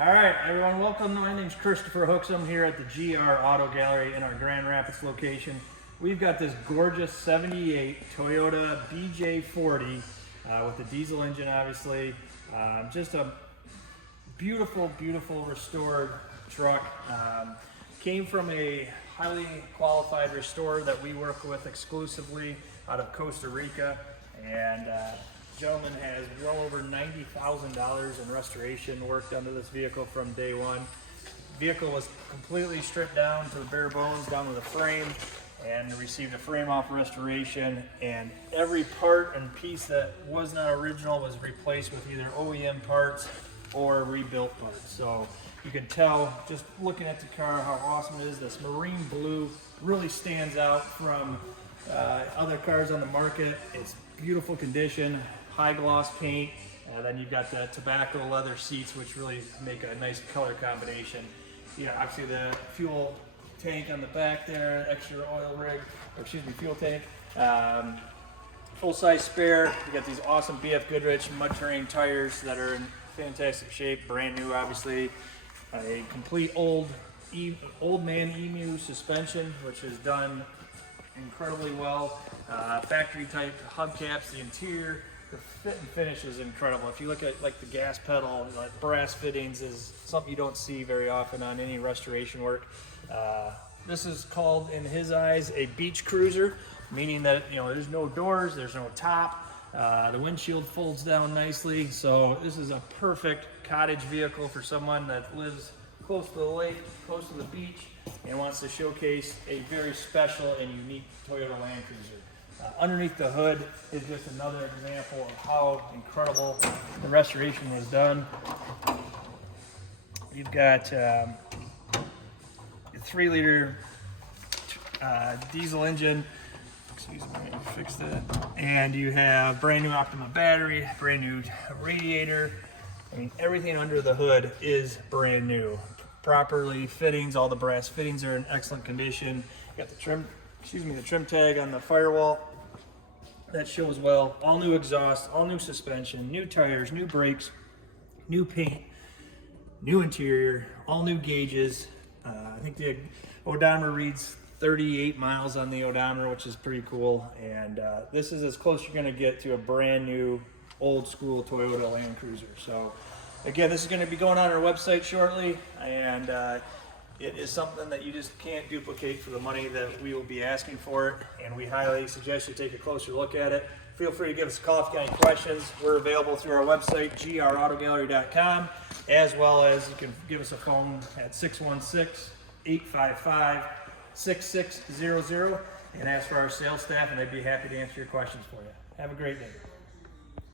All right, everyone, welcome. My name's Christopher Hooks. I'm here at the GR Auto Gallery in our Grand Rapids location. We've got this gorgeous 78 Toyota BJ40 with the diesel engine, obviously. Just a beautiful, beautiful restored truck. Came from a highly qualified restorer that we work with exclusively out of Costa Rica, and gentleman has well over $90,000 in restoration work done to this vehicle from day one. Vehicle was completely stripped down to the bare bones, down to the frame, and received a frame off restoration, and every part and piece that was not original was replaced with either OEM parts or rebuilt parts. So you can tell just looking at the car how awesome it is. This marine blue really stands out from other cars on the market. It's beautiful condition, high gloss paint, and then you've got the tobacco leather seats, which really make a nice color combination. Obviously the fuel tank on the back there, extra oil rig, or excuse me, fuel tank. Full-size spare. You got these awesome BF Goodrich mud terrain tires that are in fantastic shape, brand new, obviously. A complete old man emu suspension, which is done incredibly well. Factory type hubcaps. The interior, the fit and finish is incredible. If you look at like the gas pedal, like brass fittings is something you don't see very often on any restoration work. This is called, in his eyes, a beach cruiser, meaning that there's no doors, there's no top. The windshield folds down nicely, so this is a perfect cottage vehicle for someone that lives close to the lake, close to the beach, and wants to showcase a very special and unique Toyota LandCruiser. Underneath the hood is just another example of how incredible the restoration was done. You've got a 3-liter diesel engine. Excuse me, let me fix that. And you have brand new Optima battery, brand new radiator. I mean, everything under the hood is brand new. Properly fittings, all the brass fittings are in excellent condition. You got the trim tag on the firewall. That shows well. All new exhaust, all new suspension, new tires, new brakes, new paint, new interior, all new gauges. I think the odometer reads 38 miles on the odometer, which is pretty cool. And this is as close you're gonna get to a brand new, old school Toyota LandCruiser. So again, this is gonna be going on our website shortly, and it is something that you just can't duplicate for the money that we will be asking for it, and we highly suggest you take a closer look at it. Feel free to give us a call if you got any questions. We're available through our website, grautogallery.com, as well as you can give us a phone at 616-855-6600 and ask for our sales staff, and they'd be happy to answer your questions for you. Have a great day.